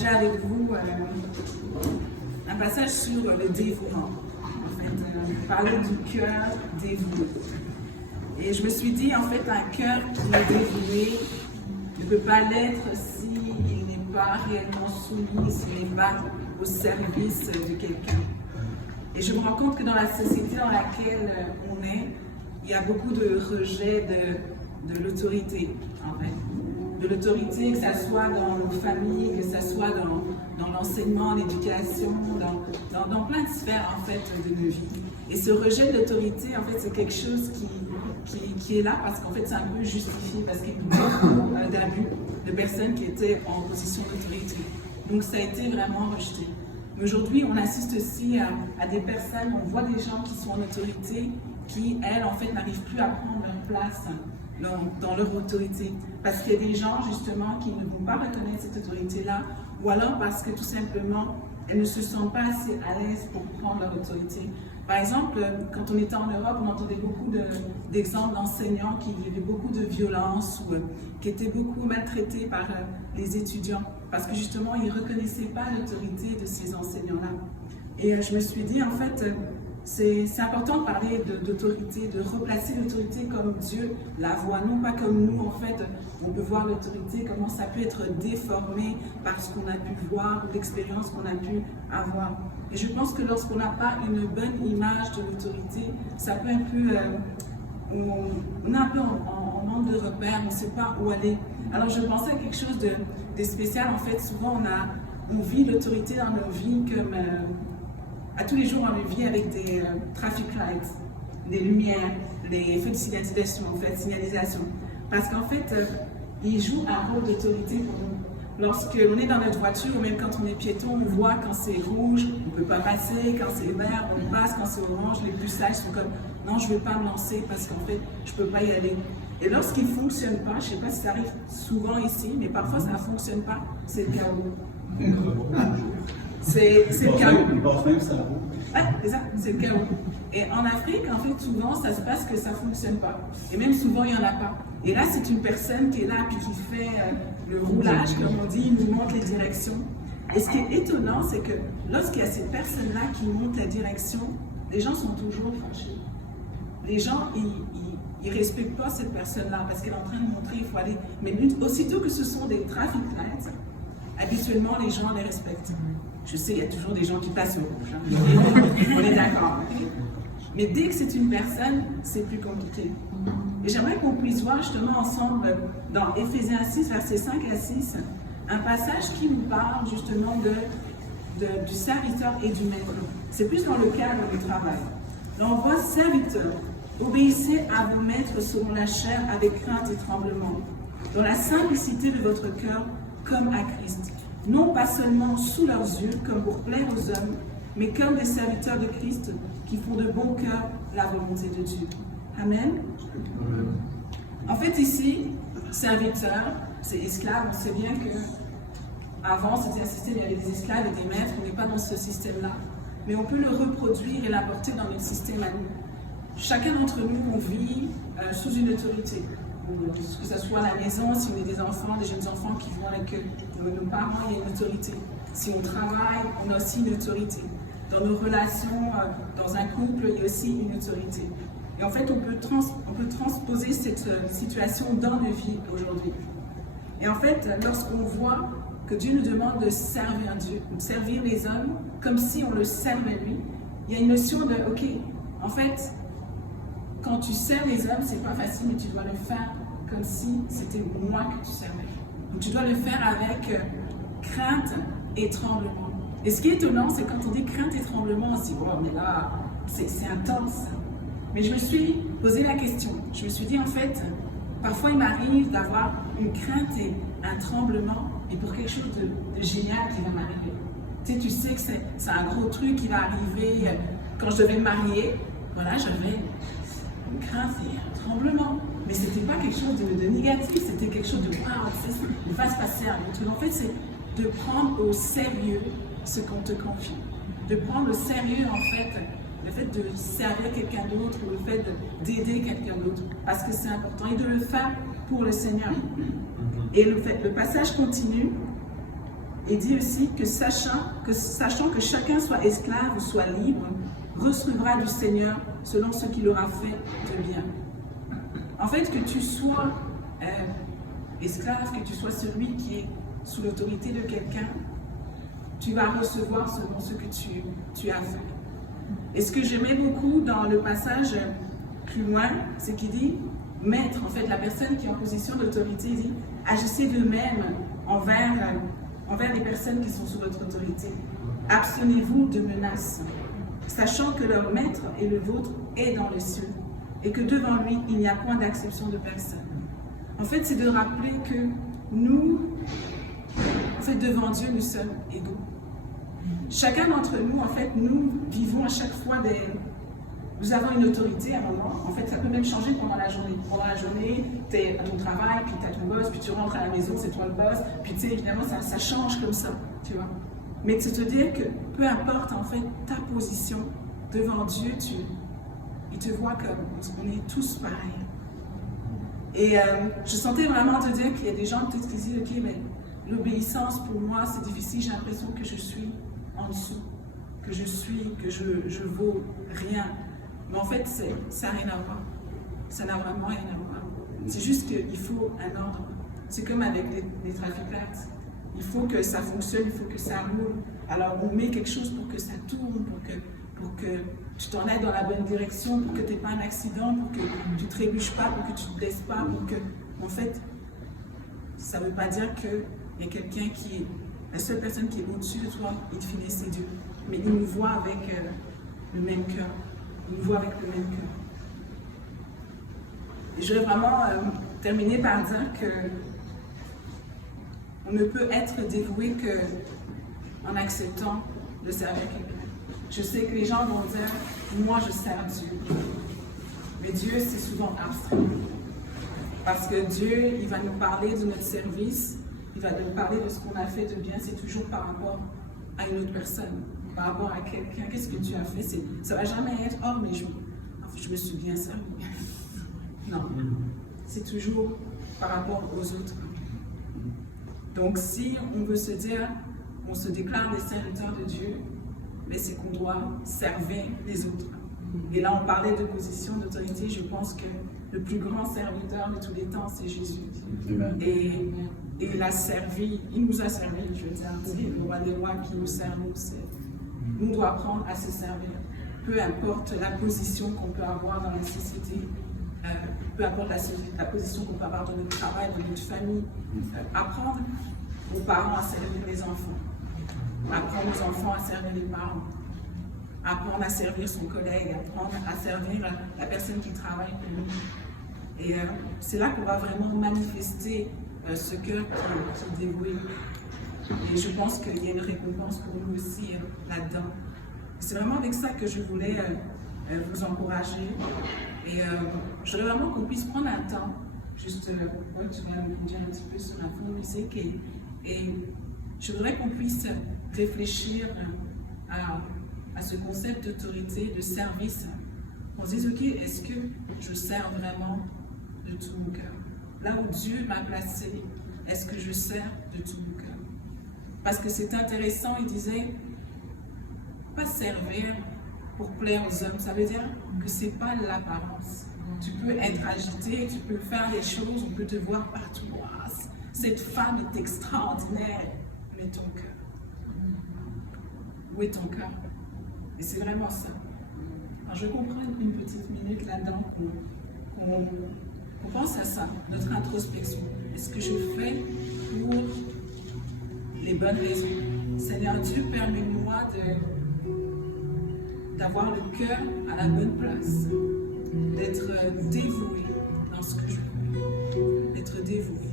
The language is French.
partager avec vous un passage sur le dévouement. En fait, parler du cœur dévoué. Et je me suis dit, en fait, un cœur qui est dévoué ne peut pas l'être s'il n'est pas réellement soumis, s'il n'est pas au service de quelqu'un. Et je me rends compte que dans la société dans laquelle on est, il y a beaucoup de rejet de l'autorité, en fait. De l'autorité, que ce soit dans nos familles, que ce soit dans l'enseignement, l'éducation, dans plein de sphères, en fait, de nos vies. Et ce rejet de l'autorité, en fait, c'est quelque chose qui est là parce qu'en fait, c'est un peu justifié, parce qu'il y a beaucoup d'abus de personnes qui étaient en position d'autorité. Donc, ça a été vraiment rejeté. Mais aujourd'hui, on assiste aussi à des personnes, on voit des gens qui sont en autorité, qui, elles, en fait, n'arrivent plus à prendre leur place dans leur autorité. Parce qu'il y a des gens, justement, qui ne vont pas reconnaître cette autorité-là, ou alors parce que, tout simplement, elles ne se sentent pas assez à l'aise pour prendre leur autorité. Par exemple, quand on était en Europe, on entendait beaucoup d'exemples d'enseignants qui vivaient beaucoup de violence ou qui étaient beaucoup maltraités par les étudiants parce que justement, ils ne reconnaissaient pas l'autorité de ces enseignants-là. Et je me suis dit, en fait, c'est important de parler d'autorité, de replacer l'autorité comme Dieu la voit, non pas comme nous, en fait, on peut voir l'autorité, comment ça peut être déformé par ce qu'on a pu voir ou l'expérience qu'on a pu avoir. Et je pense que lorsqu'on n'a pas une bonne image de l'autorité, ça peut un peu, on est un peu en manque de repères, on ne sait pas où aller. Alors je pensais à quelque chose de spécial, en fait, souvent on vit l'autorité dans nos vies comme... à tous les jours, on le vit avec des traffic lights, des lumières, des feux de signalisation. Parce qu'en fait, ils jouent un rôle d'autorité pour nous. Lorsque l'on est dans notre voiture, ou même quand on est piéton, on voit quand c'est rouge, on ne peut pas passer, quand c'est vert, on passe, quand c'est orange, les plus sages sont comme « non, je ne veux pas me lancer parce qu'en fait, je ne peux pas y aller ». Et lorsqu'il ne fonctionne pas, je ne sais pas si ça arrive souvent ici, mais parfois ça ne fonctionne pas, c'est le chaos. C'est le chaos. Ouais, c'est ça, c'est le chaos. Et en Afrique, en fait, souvent, ça se passe que ça ne fonctionne pas. Et même souvent, il n'y en a pas. Et là, c'est une personne qui est là, puis qui fait le roulage, comme on dit, il nous montre les directions. Et ce qui est étonnant, c'est que lorsqu'il y a cette personne-là qui montre la direction, les gens sont toujours fâchés. Les gens, ils ne respectent pas cette personne-là parce qu'elle est en train de montrer, il faut aller. Mais aussitôt que ce sont des traffic lights, habituellement, les gens les respectent. Je sais, il y a toujours des gens qui passent au rouge. Hein. On est d'accord. Mais dès que c'est une personne, c'est plus compliqué. Et j'aimerais qu'on puisse voir justement ensemble, dans Éphésiens 6, versets 5 à 6, un passage qui nous parle justement du serviteur et du maître. C'est plus dans le cadre du travail. Donc, vos serviteurs, obéissez à vos maîtres selon la chair avec crainte et tremblement, dans la simplicité de votre cœur, comme à Christ. Non pas seulement sous leurs yeux, comme pour plaire aux hommes, mais comme des serviteurs de Christ qui font de bon cœur la volonté de Dieu. Amen. En fait, ici, serviteur, c'est esclave. On sait bien que avant, c'était un système, il y avait des esclaves et des maîtres. On n'est pas dans ce système-là. Mais on peut le reproduire et l'apporter dans notre système à nous. Chacun d'entre nous, on vit sous une autorité. Que ce soit à la maison, si on est des enfants, des jeunes enfants qui vont avec nos parents, il y a une autorité. Si on travaille, on a aussi une autorité. Dans nos relations, dans un couple, il y a aussi une autorité. Et en fait, on peut transposer cette situation dans nos vies aujourd'hui. Et en fait, lorsqu'on voit que Dieu nous demande de servir Dieu, de servir les hommes comme si on le servait lui, il y a une notion de, ok, en fait, quand tu sers les hommes, c'est pas facile, mais tu dois le faire comme si c'était moi que tu servais. Donc tu dois le faire avec crainte et tremblement. Et ce qui est étonnant, c'est quand on dit crainte et tremblement, on se dit, oh, mais là, c'est intense. Mais je me suis posé la question. Je me suis dit, en fait, parfois il m'arrive d'avoir une crainte et un tremblement, et pour quelque chose de génial qui va m'arriver. Tu sais que c'est un gros truc qui va arriver. Quand je devais me marier, voilà, j'avais une crainte et un tremblement. Mais ce n'était pas quelque chose de négatif, c'était quelque chose de waouh, il va se passer un truc. En fait, c'est de prendre au sérieux ce qu'on te confie. De prendre au sérieux, en fait, le fait de servir quelqu'un d'autre ou le fait d'aider quelqu'un d'autre. Parce que c'est important. Et de le faire pour le Seigneur. Et le passage continue. Et dit aussi que sachant que chacun soit esclave ou soit libre, recevra du Seigneur selon ce qu'il aura fait de bien. En fait, que tu sois esclave, que tu sois celui qui est sous l'autorité de quelqu'un, tu vas recevoir selon ce que tu as fait. Et ce que j'aimais beaucoup dans le passage plus loin, c'est qu'il dit, maître, en fait, la personne qui est en position d'autorité, il dit, agissez de même envers les personnes qui sont sous votre autorité. Abstenez-vous de menaces, sachant que leur maître et le vôtre est dans les cieux, et que devant lui, il n'y a point d'acception de personne. En fait, c'est de rappeler que nous, en fait, devant Dieu, nous sommes égaux. Chacun d'entre nous, en fait, nous vivons à chaque fois nous avons une autorité à un moment. En fait, ça peut même changer pendant la journée. Pendant la journée, tu es à ton travail, puis tu as ton boss, puis tu rentres à la maison, c'est toi le boss. Puis tu sais, évidemment, ça change comme ça, tu vois. Mais de se dire que peu importe, en fait, ta position devant Dieu, il te voit comme on est tous pareils. Et je sentais vraiment te dire qu'il y a des gens peut-être qui disent, ok, mais l'obéissance pour moi, c'est difficile, j'ai l'impression que je suis en dessous, que je vaux rien. Mais en fait, ça n'a rien à voir. Ça n'a vraiment rien à voir. C'est juste qu'il faut un ordre. C'est comme avec les traffic lights. Il faut que ça fonctionne, il faut que ça roule. Alors on met quelque chose pour que ça tourne, pour que tu t'en ailles dans la bonne direction, pour que tu n'aies pas un accident, pour que tu ne trébuches pas, pour que tu ne te blesses pas, pour que... En fait, ça ne veut pas dire qu'il y a quelqu'un qui est... La seule personne qui est au-dessus de toi, in fine, c'est Dieu. Mais il nous voit avec le même cœur. Il nous voit avec le même cœur. Et je vais vraiment terminer par dire que on ne peut être dévoué qu'en acceptant de servir quelqu'un. Je sais que les gens vont dire, moi je sers Dieu. Mais Dieu, c'est souvent abstrait. Parce que Dieu, il va nous parler de notre service, il va nous parler de ce qu'on a fait de bien, c'est toujours par rapport à une autre personne, par rapport à quelqu'un. Qu'est-ce que tu as fait? Ça ne va jamais être, oh, mais je me suis bien servi. Non, c'est toujours par rapport aux autres. Donc, si on veut se dire, on se déclare des serviteurs de Dieu, mais c'est qu'on doit servir les autres. Et là, on parlait de position d'autorité. Je pense que le plus grand serviteur de tous les temps, c'est Jésus. Et il a servi, il nous a servi, je veux dire, c'est le roi des rois qui nous sert, nous devons apprendre à se servir. Peu importe la position qu'on peut avoir dans la société, peu importe la position qu'on peut avoir dans notre travail, dans notre famille, apprendre aux parents à servir les enfants, apprendre aux enfants à servir les parents, apprendre à servir son collègue, apprendre à servir la personne qui travaille pour nous. Et c'est là qu'on va vraiment manifester ce cœur qui est dévoué. Et je pense qu'il y a une récompense pour nous aussi là-dedans. C'est vraiment avec ça que je voulais vous encourager. Et je voudrais vraiment qu'on puisse prendre un temps, juste, tu vas me dire un petit peu sur la fond de musique, et je voudrais qu'on puisse réfléchir à ce concept d'autorité, de service. On se dise, ok, est-ce que je sers vraiment de tout mon cœur? Là où Dieu m'a placé, est-ce que je sers de tout mon cœur? Parce que c'est intéressant, il disait, pas servir pour plaire aux hommes, ça veut dire que c'est pas l'apparence. Tu peux être agité, tu peux faire des choses, on peut te voir partout. Ah, cette femme est extraordinaire, mais ton cœur. Où est ton cœur? Et c'est vraiment ça. Alors je comprends une petite minute là-dedans qu'on pense à ça, notre introspection. Est-ce que je fais pour les bonnes raisons? Seigneur Dieu, permets-moi d'avoir le cœur à la bonne place, d'être dévoué dans ce que je fais, d'être dévoué.